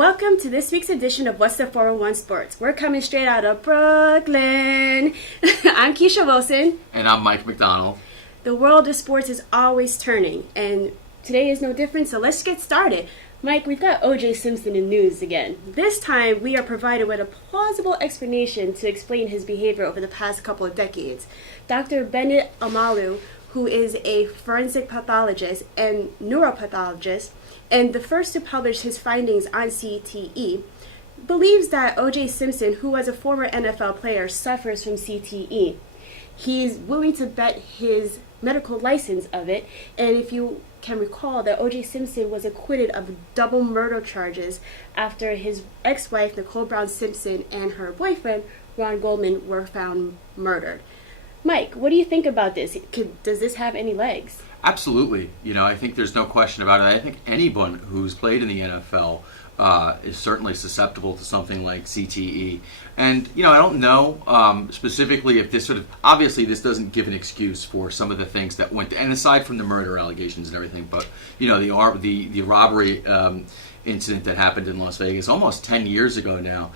Welcome to this week's edition of What's the 401 Sports. We're coming straight out of Brooklyn. I'm Keisha Wilson. And I'm Mike McDonald. The world of sports is always turning, and today is no different, so let's get started. Mike, we've got O.J. Simpson in news again. This time, we are provided with a plausible explanation to explain his behavior over the past couple of decades. Dr. Bennett Amalu, who is a forensic pathologist and neuropathologist, and the first to publish his findings on CTE, believes that O.J. Simpson, who was a former NFL player, suffers from CTE. He's willing to bet his medical license of it, and if you can recall that O.J. Simpson was acquitted of double murder charges after his ex-wife, Nicole Brown Simpson, and her boyfriend, Ron Goldman, were found murdered. Mike, what do you think about this? Does this have any legs? Absolutely. I think there's no question about it. I think anyone who's played in the NFL is certainly susceptible to something like CTE. And, I don't know specifically if this obviously this doesn't give an excuse for some of the things that went, and aside from the murder allegations and everything, but, the robbery incident that happened in Las Vegas almost 10 years ago now.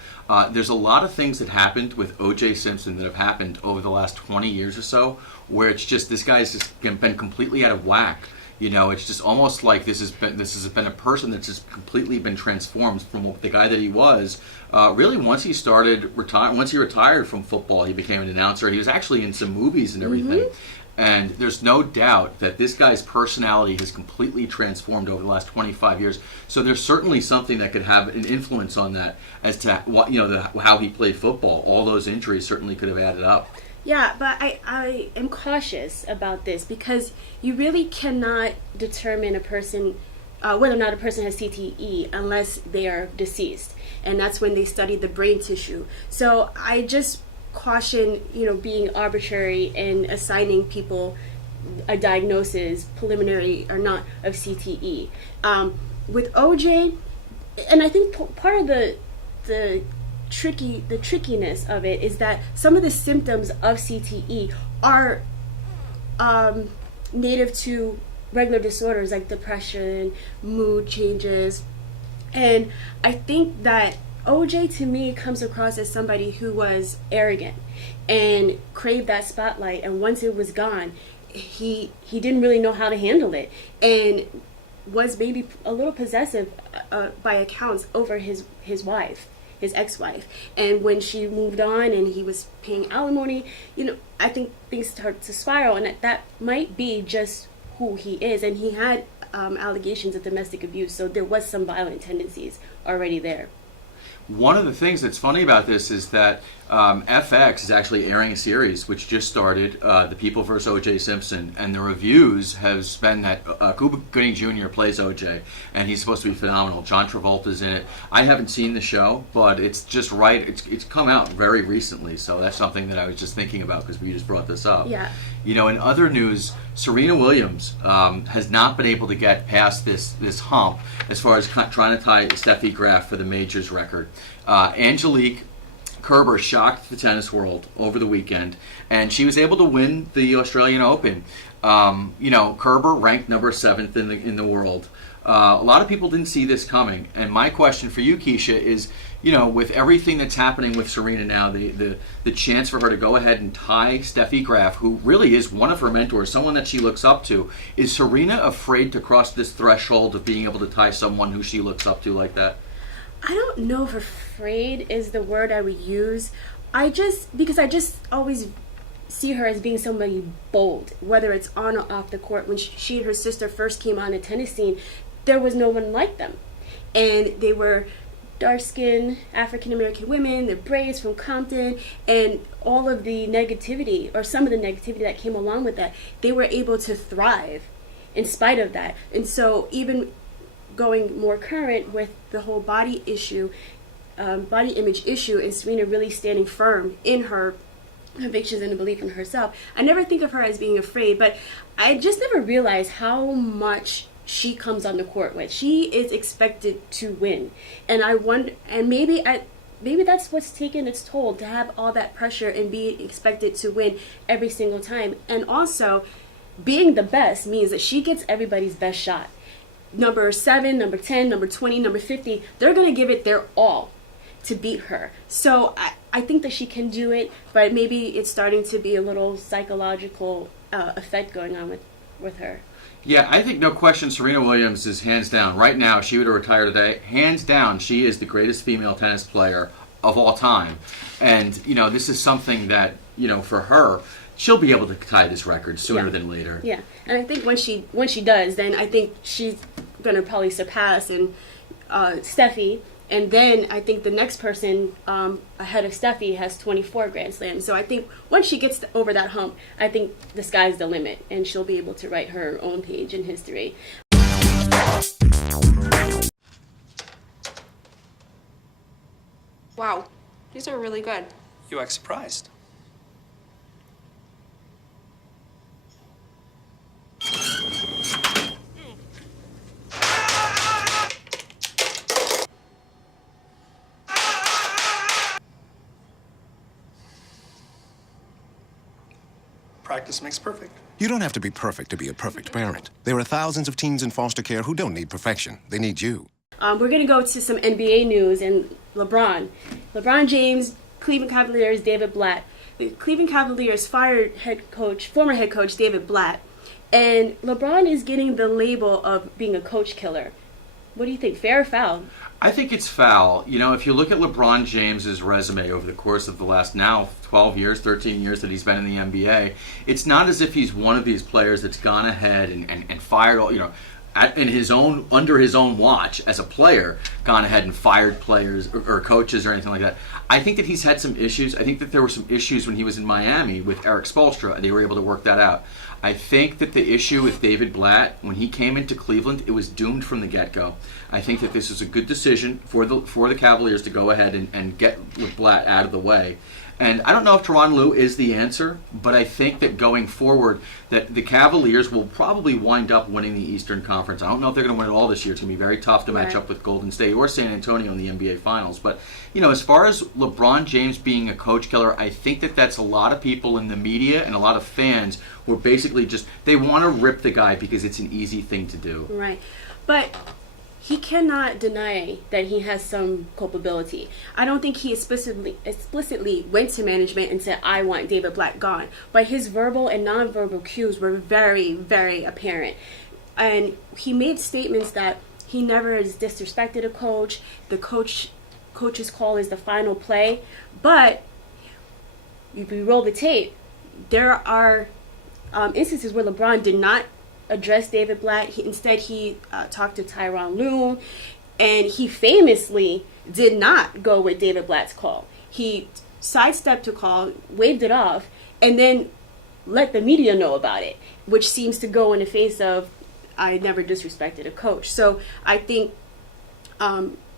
There's a lot of things that happened with O.J. Simpson that have happened over the last 20 years or so, where it's just this guy's just been completely out of whack. It's just almost like this has been a person that's just completely been transformed from the guy that he was. Really, once he retired from football, he became an announcer. He was actually in some movies and everything. Mm-hmm. And there's no doubt that this guy's personality has completely transformed over the last 25 years. So there's certainly something that could have an influence on that as to what how he played football. All those injuries certainly could have added up. Yeah, but I am cautious about this because you really cannot determine a person whether or not a person has CTE unless they are deceased, and that's when they study the brain tissue. So I just caution, being arbitrary and assigning people a diagnosis, preliminary or not, of CTE. With OJ, and I think part of the trickiness of it is that some of the symptoms of CTE are native to regular disorders like depression, mood changes, and I think that OJ to me comes across as somebody who was arrogant and craved that spotlight, and once it was gone, he didn't really know how to handle it and was maybe a little possessive by accounts over his wife, his ex-wife. And when she moved on and he was paying alimony, I think things started to spiral, and that might be just who he is. And he had allegations of domestic abuse, so there was some violent tendencies already there. One of the things that's funny about this is that FX is actually airing a series which just started, The People vs. O.J. Simpson, and the reviews has been that Cuba Gooding Jr. plays O.J., and he's supposed to be phenomenal. John Travolta's in it. I haven't seen the show, but it's just right. It's come out very recently, so that's something that I was just thinking about because we just brought this up. Yeah. In other news, Serena Williams has not been able to get past this hump as far as trying to tie Steffi Graf for the majors record. Angelique Kerber shocked the tennis world over the weekend, and she was able to win the Australian Open. Kerber ranked number 7th in the world. A lot of people didn't see this coming, and my question for you, Keisha, is, with everything that's happening with Serena now, the chance for her to go ahead and tie Steffi Graf, who really is one of her mentors, someone that she looks up to, is Serena afraid to cross this threshold of being able to tie someone who she looks up to like that? I don't know if afraid is the word I would use. Because I just always see her as being somebody bold, whether it's on or off the court. When she and her sister first came on the tennis scene, there was no one like them. And they were dark-skinned African-American women, they're braids from Compton, and all of the negativity, or some of the negativity that came along with that, they were able to thrive in spite of that. And so even going more current with the whole body image issue, and Serena really standing firm in her convictions and a belief in herself, I never think of her as being afraid, but I just never realized how much she comes on the court with. She is expected to win, and I wonder, and maybe that's what's taken its toll, to have all that pressure and be expected to win every single time. And also, being the best means that she gets everybody's best shot. number 7, number 10, number 20, number 50, they're going to give it their all to beat her. So I think that she can do it, but maybe it's starting to be a little psychological effect going on with her. Yeah, I think no question Serena Williams is hands down. Right now, if she were to retire today, hands down, she is the greatest female tennis player of all time. And, this is something that, for her, she'll be able to tie this record sooner than later. Yeah, and I think when she does, then I think she's going to probably surpass Steffi. And then I think the next person ahead of Steffi has 24 Grand Slams. So I think once she gets over that hump, I think the sky's the limit, and she'll be able to write her own page in history. Wow, these are really good. You act surprised. Practice makes perfect. You don't have to be perfect to be a perfect parent. There are thousands of teens in foster care who don't need perfection. They need you. We're going to go to some NBA news and LeBron. LeBron James, Cleveland Cavaliers, David Blatt. The Cleveland Cavaliers fired former head coach David Blatt. And LeBron is getting the label of being a coach killer. What do you think, fair or foul? I think it's foul. If you look at LeBron James's resume over the course of the last now 12 years, 13 years that he's been in the NBA, it's not as if he's one of these players that's gone ahead and fired all, under his own watch as a player, gone ahead and fired players or coaches or anything like that. I think that he's had some issues. I think that there were some issues when he was in Miami with Eric Spoelstra, and they were able to work that out. I think that the issue with David Blatt, when he came into Cleveland, it was doomed from the get-go. I think that this was a good decision for the Cavaliers to go ahead and get Blatt out of the way. And I don't know if Tyronn Lue is the answer, but I think that going forward, that the Cavaliers will probably wind up winning the Eastern Conference. I don't know if they're going to win it all this year. It's going to be very tough to match up with Golden State or San Antonio in the NBA Finals. But, as far as LeBron James being a coach killer, I think that that's a lot of people in the media and a lot of fans who are basically they want to rip the guy because it's an easy thing to do. Right. But he cannot deny that he has some culpability. I don't think he explicitly went to management and said, I want David Blatt gone. But his verbal and nonverbal cues were very, very apparent. And he made statements that he never has disrespected a coach. The coach's call is the final play. But if we roll the tape, there are instances where LeBron did not address David Blatt. Instead, he talked to Tyronn Lue, and he famously did not go with David Blatt's call. He sidestepped a call, waved it off, and then let the media know about it, which seems to go in the face of, I never disrespected a coach. So I think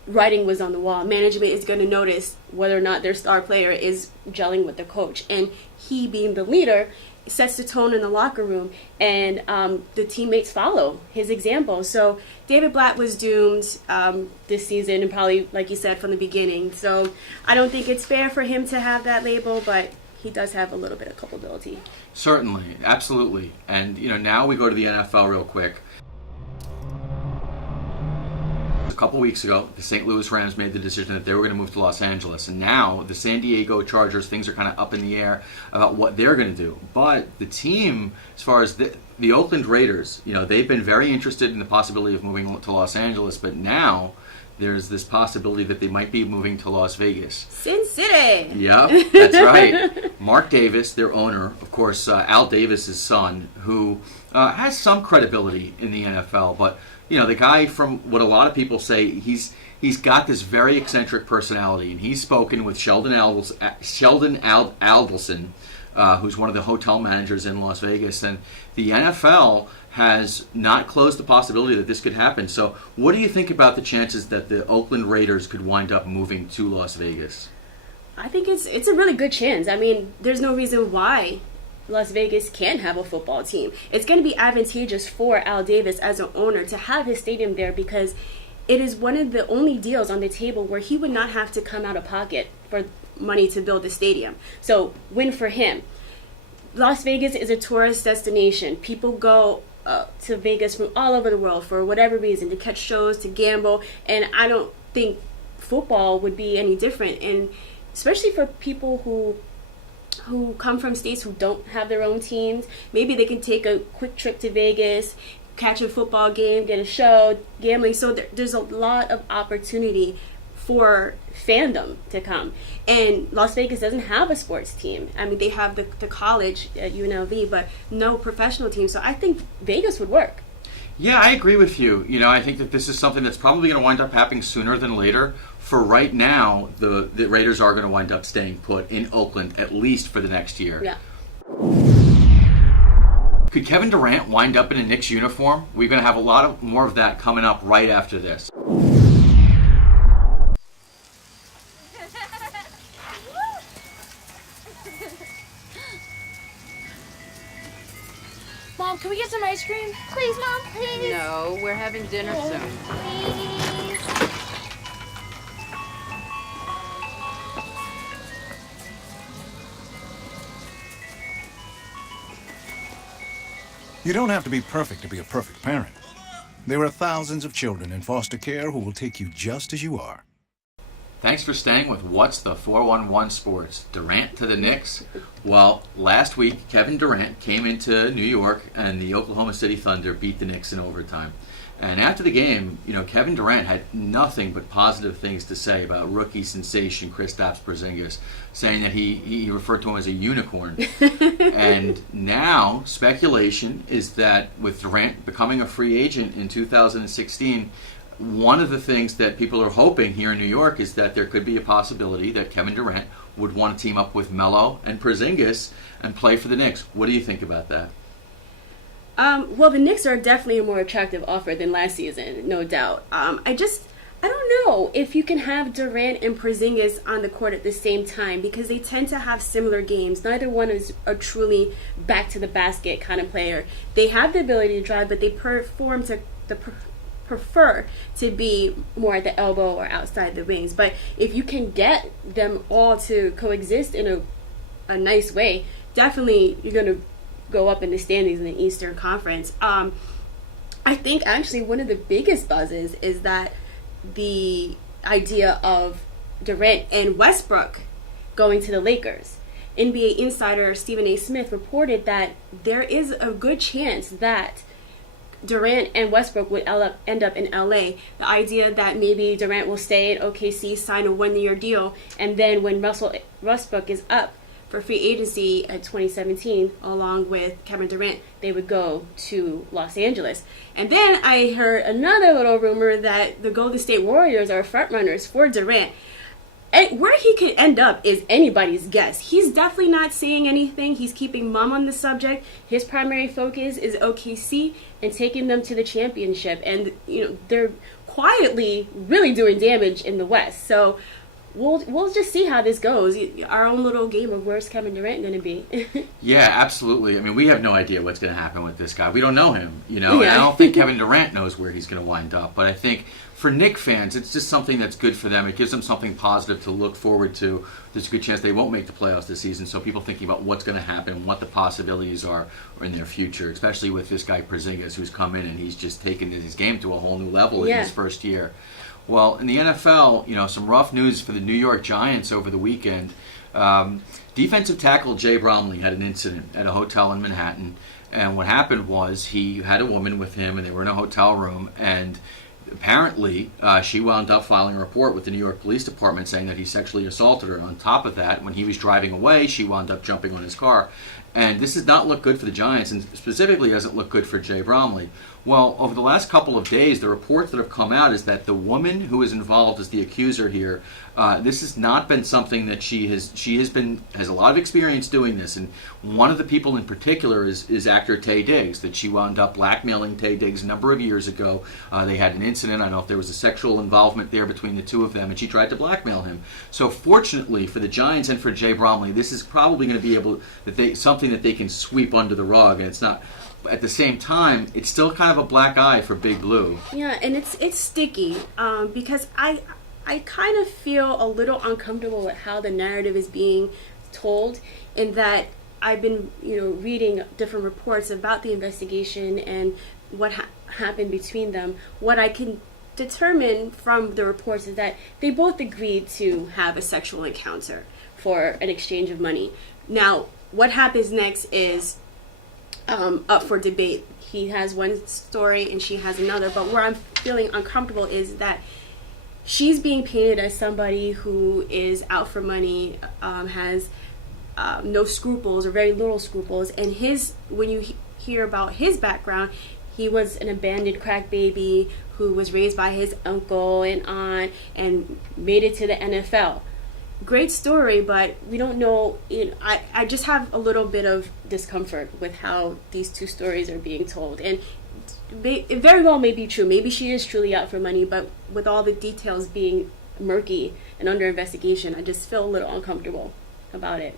writing was on the wall. Management is going to notice whether or not their star player is gelling with the coach. And he, being the leader, sets the tone in the locker room, and the teammates follow his example. So David Blatt was doomed this season, and probably, like you said, from the beginning. So I don't think it's fair for him to have that label, but he does have a little bit of culpability. Certainly, absolutely. And, now we go to the NFL real quick. A couple weeks ago, the St. Louis Rams made the decision that they were going to move to Los Angeles. And now the San Diego Chargers, things are kind of up in the air about what they're going to do. But the team, as far as the Oakland Raiders, they've been very interested in the possibility of moving to Los Angeles. But now there's this possibility that they might be moving to Las Vegas. Sin City! Yep, that's right. Mark Davis, their owner, of course, Al Davis's son, who has some credibility in the NFL, but the guy, from what a lot of people say, he's got this very eccentric personality, and he's spoken with Sheldon Adelson, who's one of the hotel managers in Las Vegas, and the NFL has not closed the possibility that this could happen. So what do you think about the chances that the Oakland Raiders could wind up moving to Las Vegas? I think it's a really good chance. I mean, there's no reason why Las Vegas can have a football team. It's going to be advantageous for Al Davis as an owner to have his stadium there, because it is one of the only deals on the table where he would not have to come out of pocket for money to build the stadium. So win for him. Las Vegas is a tourist destination. People go to Vegas from all over the world for whatever reason, to catch shows, to gamble, and I don't think football would be any different. And especially for people who come from states who don't have their own teams, maybe they can take a quick trip to Vegas, catch a football game, get a show, gambling. So there's a lot of opportunity for fandom to come. And Las Vegas doesn't have a sports team. I mean, they have the college at UNLV, but no professional team. So I think Vegas would work. Yeah, I agree with you. You know, I think that this is something that's probably going to wind up happening sooner than later. For right now, the Raiders are going to wind up staying put in Oakland, at least for the next year. Yeah. Could Kevin Durant wind up in a Knicks uniform? We're going to have a lot more of that coming up right after this. Mom, can we get some ice cream? Please, Mom, please. No, we're having dinner soon. Please. You don't have to be perfect to be a perfect parent. There are thousands of children in foster care who will take you just as you are. Thanks for staying with What's the 411 Sports? Durant to the Knicks? Well, last week, Kevin Durant came into New York and the Oklahoma City Thunder beat the Knicks in overtime. And after the game, you know, Kevin Durant had nothing but positive things to say about rookie sensation Kristaps Porzingas, saying that he referred to him as a unicorn. And now, speculation is that with Durant becoming a free agent in 2016, one of the things that people are hoping here in New York is that there could be a possibility that Kevin Durant would want to team up with Melo and Porzingas and play for the Knicks. What do you think about that? Well, the Knicks are definitely a more attractive offer than last season, no doubt. I don't know if you can have Durant and Porzingas on the court at the same time because they tend to have similar games. Neither one is a truly back to the basket kind of player. They have the ability to drive, but they prefer to be more at the elbow or outside the wings. But if you can get them all to coexist in a nice way, definitely you're going to go up in the standings in the Eastern Conference. I think actually one of the biggest buzzes is that the idea of Durant and Westbrook going to the Lakers. NBA insider Stephen A. Smith reported that there is a good chance that Durant and Westbrook would end up in LA. The idea that maybe Durant will stay at OKC, sign a one-year deal, and then when Westbrook is up for free agency at 2017, along with Kevin Durant, they would go to Los Angeles. And then I heard another little rumor that the Golden State Warriors are frontrunners for Durant. And where he could end up is anybody's guess. He's definitely not saying anything. He's keeping mum on the subject. His primary focus is OKC and taking them to the championship. And you know they're quietly really doing damage in the West. So we'll just see how this goes. Our own little game of where's Kevin Durant going to be. Yeah, absolutely. I mean, we have no idea what's going to happen with this guy. We don't know him, you know. Yeah. And I don't think Kevin Durant knows where he's going to wind up. But I think for Knicks fans, it's just something that's good for them. It gives them something positive to look forward to. There's a good chance they won't make the playoffs this season. So people thinking about what's going to happen, what the possibilities are in their future, especially with this guy Porzingas who's come in and he's just taken his game to a whole new level in his first year. Well, in the NFL, you know, some rough news for the New York Giants over the weekend. Defensive tackle Jay Bromley had an incident at a hotel in Manhattan, and what happened was he had a woman with him, and they were in a hotel room, and apparently she wound up filing a report with the New York Police Department saying that he sexually assaulted her. And on top of that, when he was driving away, she wound up jumping on his car. And this does not look good for the Giants, and specifically doesn't look good for Jay Bromley. Well, over the last couple of days, the reports that have come out is that the woman who is involved as the accuser here, this has not been something that she has a lot of experience doing this. And one of the people in particular is actor Taye Diggs, that she wound up blackmailing Taye Diggs a number of years ago. They had an incident. I don't know if there was a sexual involvement there between the two of them, and she tried to blackmail him. So fortunately for the Giants and for Jay Bromley, this is probably going to be something that they can sweep under the rug, and it's not. At the same time, it's still kind of a black eye for Big Blue. Yeah, and it's sticky because I kind of feel a little uncomfortable with how the narrative is being told, in that I've been, reading different reports about the investigation and what happened between them. What I can determine from the reports is that they both agreed to have a sexual encounter for an exchange of money. Now, what happens next is up for debate. He has one story and she has another, but where I'm feeling uncomfortable is that she's being painted as somebody who is out for money, has no scruples or very little scruples, and when you hear about his background, he was an abandoned crack baby who was raised by his uncle and aunt and made it to the NFL. Great story, but we don't know. I just have a little bit of discomfort with how these two stories are being told. And it very well may be true. Maybe she is truly out for money, but with all the details being murky and under investigation, I just feel a little uncomfortable about it.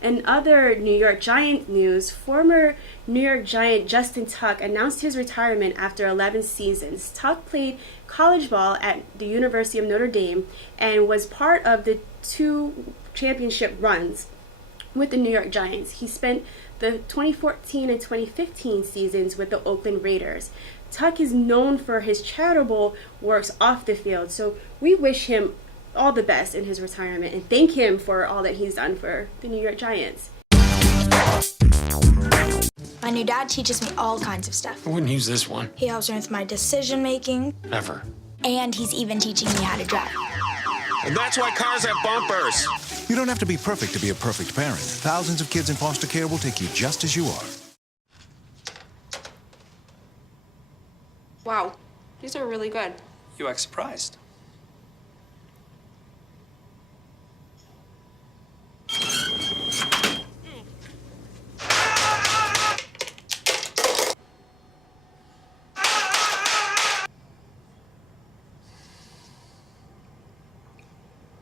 In other New York Giant news, former New York Giant Justin Tuck announced his retirement after 11 seasons. Tuck played college ball at the University of Notre Dame and was part of the 2 championship runs with the New York Giants. He spent the 2014 and 2015 seasons with the Oakland Raiders. Tuck is known for his charitable works off the field, so we wish him all the best in his retirement and thank him for all that he's done for the New York Giants. My new dad teaches me all kinds of stuff. I wouldn't use this one. He helps me with my decision making. Ever. And he's even teaching me how to drive. And that's why cars have bumpers. You don't have to be perfect to be a perfect parent. Thousands of kids in foster care will take you just as you are. Wow, these are really good. You act surprised.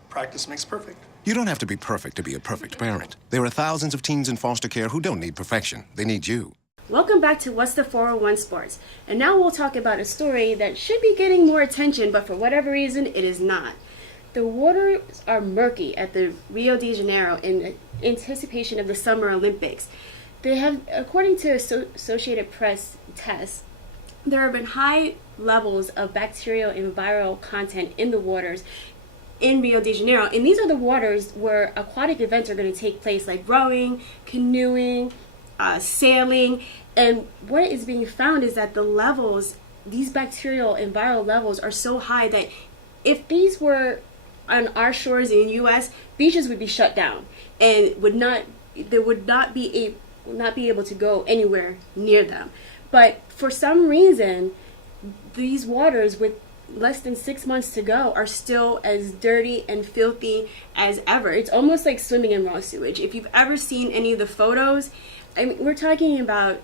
Practice makes perfect. You don't have to be perfect to be a perfect parent. There are thousands of teens in foster care who don't need perfection. They need you. Welcome back to What's the 401 Sports. And now we'll talk about a story that should be getting more attention, but for whatever reason, it is not. The waters are murky at the Rio de Janeiro in anticipation of the Summer Olympics. They have, according to Associated Press tests, there have been high levels of bacterial and viral content in the waters in Rio de Janeiro. And these are the waters where aquatic events are going to take place, like rowing, canoeing, sailing. And what is being found is that the levels, these bacterial and viral levels, are so high that if these were on our shores in the U.S., beaches would be shut down and they would not be able to go anywhere near them. But for some reason, these waters with less than 6 months to go are still as dirty and filthy as ever. It's almost like swimming in raw sewage. If you've ever seen any of the photos, I mean, we're talking about,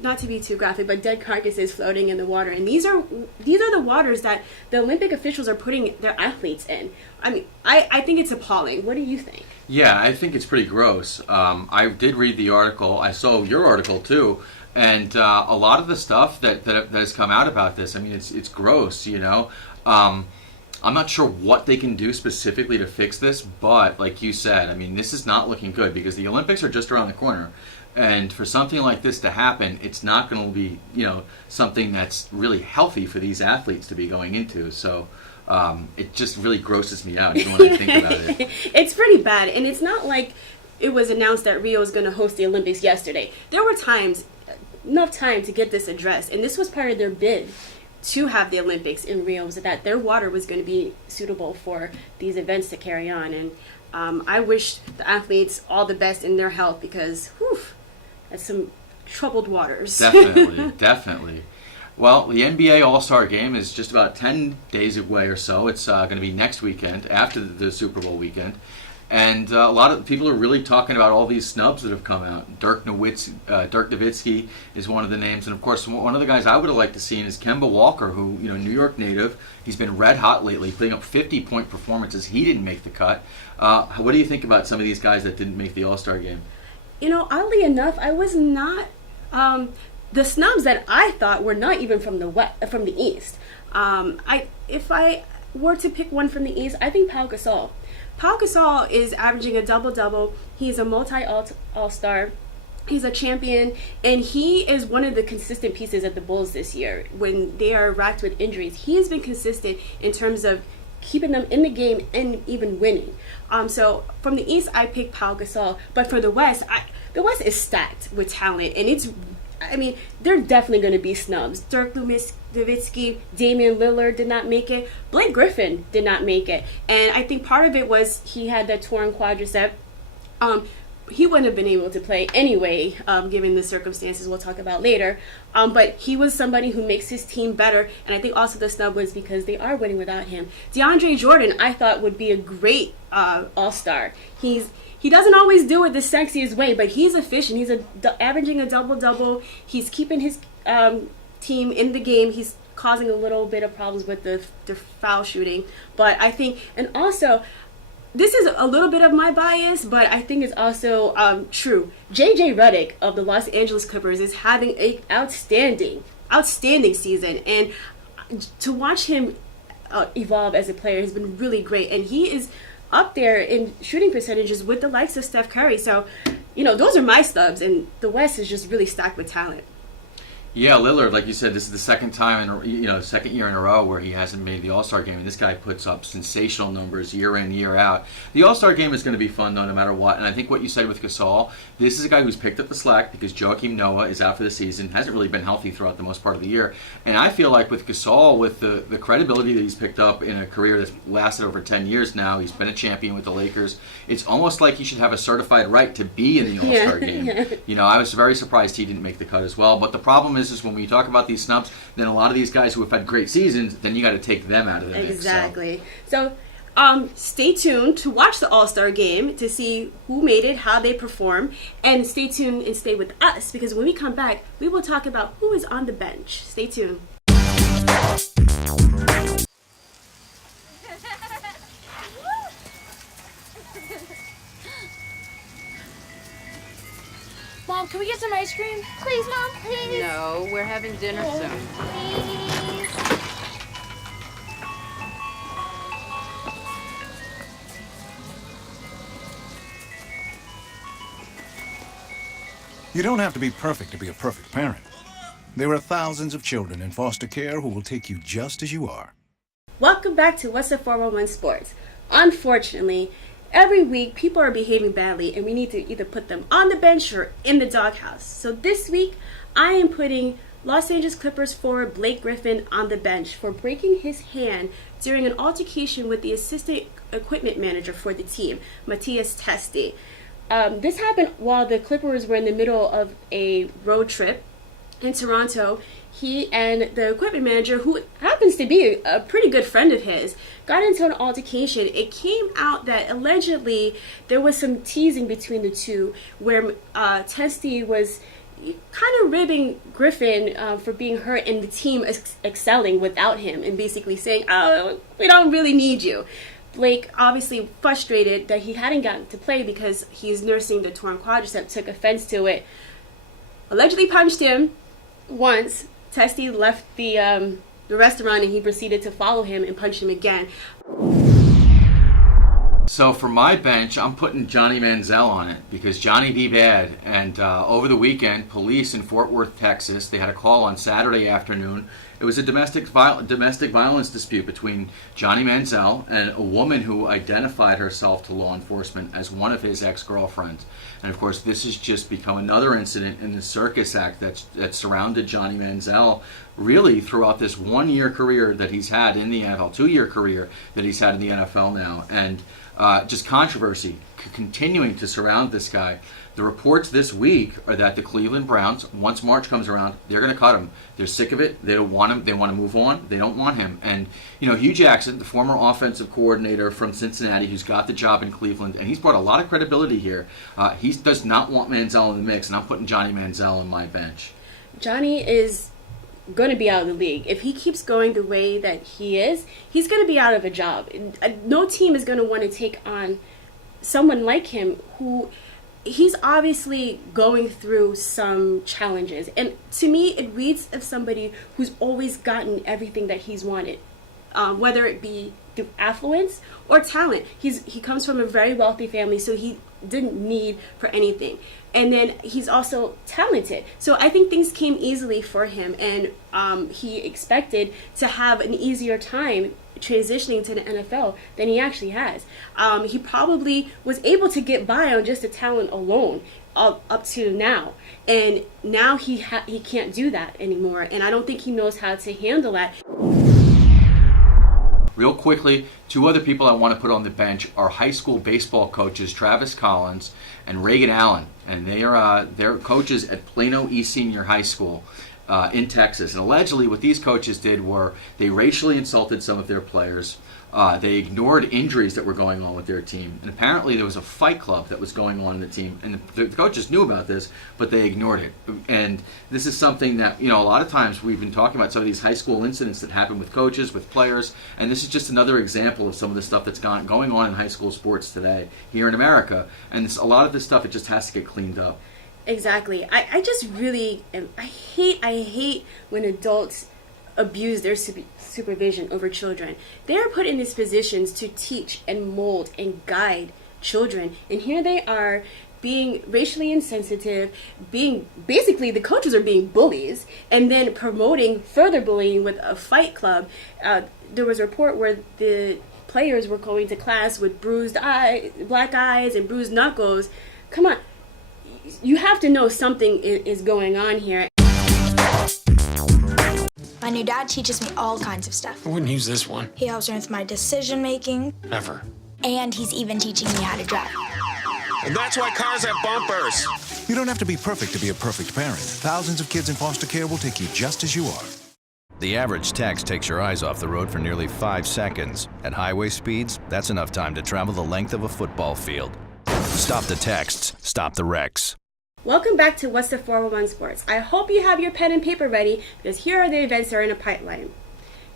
not to be too graphic, but dead carcasses floating in the water. And these are the waters that the Olympic officials are putting their athletes in. I mean, I think it's appalling. What do you think? Yeah, I think it's pretty gross. I did read the article. I saw your article too. And a lot of the stuff that has come out about this, I mean, it's gross, I'm not sure what they can do specifically to fix this, but like you said, I mean, this is not looking good because the Olympics are just around the corner. And for something like this to happen, it's not going to be, something that's really healthy for these athletes to be going into. So it just really grosses me out even when I think about it. It's pretty bad. And it's not like it was announced that Rio is going to host the Olympics yesterday. There were enough time to get this addressed, and this was part of their bid to have the Olympics in Rio, so that their water was going to be suitable for these events to carry on. And I wish the athletes all the best in their health because, that's some troubled waters. Definitely. Well, the NBA All-Star Game is just about 10 days away or so. It's going to be next weekend, after the Super Bowl weekend. And a lot of people are really talking about all these snubs that have come out. Dirk Nowitzki is one of the names. And, of course, one of the guys I would have liked to see is Kemba Walker, who, New York native. He's been red hot lately, putting up 50-point performances. He didn't make the cut. What do you think about some of these guys that didn't make the All-Star Game? Oddly enough, I was not... the snubs that I thought were not even from the East. were to pick one from the East, I think Pau Gasol. Pau Gasol is averaging a double-double. He's a multi-all-star. He's a champion, and he is one of the consistent pieces at the Bulls this year. When they are racked with injuries, he has been consistent in terms of keeping them in the game and even winning. So from the East, I picked Pau Gasol, but for the West, the West is stacked with talent, and they're definitely going to be snubs. Dirk Nowitzki, Damian Lillard did not make it. Blake Griffin did not make it, and I think part of it was he had that torn quadricep. He wouldn't have been able to play anyway, given the circumstances we'll talk about later. But he was somebody who makes his team better, and I think also the snub was because they are winning without him. DeAndre Jordan, I thought, would be a great all-star. He doesn't always do it the sexiest way, but he's efficient. He's averaging a double-double. He's keeping his team in the game. He's causing a little bit of problems with the foul shooting. But I think, and also, this is a little bit of my bias, but I think it's also true. J.J. Redick of the Los Angeles Clippers is having an outstanding season. And to watch him evolve as a player has been really great. And he is up there in shooting percentages with the likes of Steph Curry. So, those are my stubs. And the West is just really stacked with talent. Yeah, Lillard, like you said, this is the second year in a row where he hasn't made the All-Star game, and this guy puts up sensational numbers year in, year out. The All-Star game is going to be fun, though, no matter what, and I think what you said with Gasol, this is a guy who's picked up the slack because Joakim Noah is out for the season, hasn't really been healthy throughout the most part of the year, and I feel like with Gasol, with the credibility that he's picked up in a career that's lasted over 10 years now, he's been a champion with the Lakers, it's almost like he should have a certified right to be in the All-Star game. I was very surprised he didn't make the cut as well, but the problem is when we talk about these snubs, then a lot of these guys who have had great seasons, then you got to take them out of the mix. Exactly. So stay tuned to watch the All-Star game to see who made it, how they perform, and stay tuned and stay with us because when we come back, we will talk about who is on the bench. Stay tuned. Mom, can we get some ice cream? Please, Mom, please. No, we're having dinner soon. Please. You don't have to be perfect to be a perfect parent. There are thousands of children in foster care who will take you just as you are. Welcome back to What's the 411 Sports. Unfortunately, every week people are behaving badly and we need to either put them on the bench or in the doghouse. So this week, I am putting Los Angeles Clippers forward Blake Griffin on the bench for breaking his hand during an altercation with the assistant equipment manager for the team, Matthias Testi. This happened while the Clippers were in the middle of a road trip in Toronto. He and the equipment manager, who happens to be a pretty good friend of his, got into an altercation. It came out that allegedly there was some teasing between the two where Testi was kind of ribbing Griffin for being hurt and the team excelling without him and basically saying, oh, we don't really need you. Blake, obviously frustrated that he hadn't gotten to play because he's nursing the torn quadricep, took offense to it, allegedly punched him once. Testi left the restaurant and he proceeded to follow him and punch him again. So for my bench, I'm putting Johnny Manziel on it because Johnny be bad. And over the weekend, police in Fort Worth, Texas, they had a call on Saturday afternoon. It was a domestic violence dispute between Johnny Manziel and a woman who identified herself to law enforcement as one of his ex-girlfriends. And of course, this has just become another incident in the circus act that surrounded Johnny Manziel really throughout this 1-year career that he's had in the NFL, 2-year career that he's had in the NFL now. And just controversy continuing to surround this guy. The reports this week are that the Cleveland Browns, once March comes around, they're going to cut him. They're sick of it. They don't want him. They want to move on. They don't want him. And, Hugh Jackson, the former offensive coordinator from Cincinnati, who's got the job in Cleveland, and he's brought a lot of credibility here. He does not want Manziel in the mix, and I'm putting Johnny Manziel on my bench. Johnny is going to be out of the league. If he keeps going the way that he is, he's going to be out of a job. No team is going to want to take on someone like him who he's obviously going through some challenges. And to me, it reads of somebody who's always gotten everything that he's wanted, whether it be through affluence or talent. He comes from a very wealthy family, so he didn't need for anything. And then he's also talented. So I think things came easily for him, and he expected to have an easier time transitioning to the NFL than he actually has. He probably was able to get by on just the talent alone up to now, and now he can't do that anymore, and I don't think he knows how to handle that. Real quickly, two other people I want to put on the bench are high school baseball coaches Travis Collins and Reagan Allen, and they're coaches at Plano East Senior High School in Texas. And allegedly what these coaches did were they racially insulted some of their players. They ignored injuries that were going on with their team. And apparently there was a fight club that was going on in the team. And the coaches knew about this, but they ignored it. And this is something that, a lot of times we've been talking about some of these high school incidents that happen with coaches, with players. And this is just another example of some of the stuff that's going on in high school sports today here in America. And a lot of this stuff, it just has to get cleaned up. Exactly. I just really, I hate when adults abuse their supervision over children. They are put in these positions to teach and mold and guide children, and here they are being racially insensitive, basically the coaches are being bullies, and then promoting further bullying with a fight club. There was a report where the players were going to class with bruised black eyes and bruised knuckles. Come on, you have to know something is going on here. My new dad teaches me all kinds of stuff. I wouldn't use this one. He helps me with my decision making. Ever. And he's even teaching me how to drive. And that's why cars have bumpers. You don't have to be perfect to be a perfect parent. Thousands of kids in foster care will take you just as you are. The average text takes your eyes off the road for nearly 5 seconds. At highway speeds, that's enough time to travel the length of a football field. Stop the texts, stop the wrecks. Welcome back to What's the 411 Sports. I hope you have your pen and paper ready, because here are the events that are in a pipeline.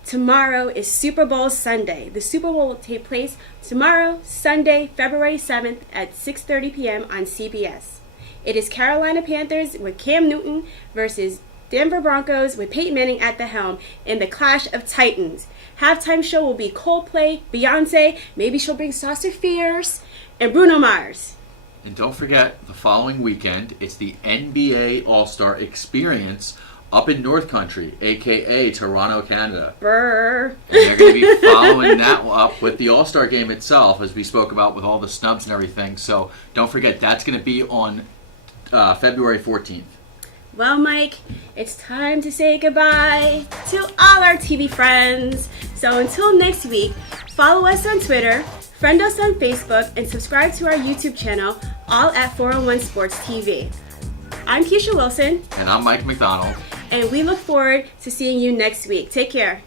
Tomorrow is Super Bowl Sunday. The Super Bowl will take place tomorrow, Sunday, February 7th at 6:30 p.m. on CBS. It is Carolina Panthers with Cam Newton versus Denver Broncos with Peyton Manning at the helm in the Clash of Titans. Halftime show will be Coldplay, Beyonce, maybe she'll bring Saucer Fierce, and Bruno Mars. And don't forget, the following weekend, it's the NBA All-Star Experience up in North Country, a.k.a. Toronto, Canada. Brr. And they're going to be following that up with the All-Star Game itself, as we spoke about with all the snubs and everything. So don't forget, that's going to be on February 14th. Well, Mike, it's time to say goodbye to all our TV friends. So until next week, follow us on Twitter, friend us on Facebook, and subscribe to our YouTube channel, all at 411SportsTV. I'm Keisha Wilson. And I'm Mike McDonald. And we look forward to seeing you next week. Take care.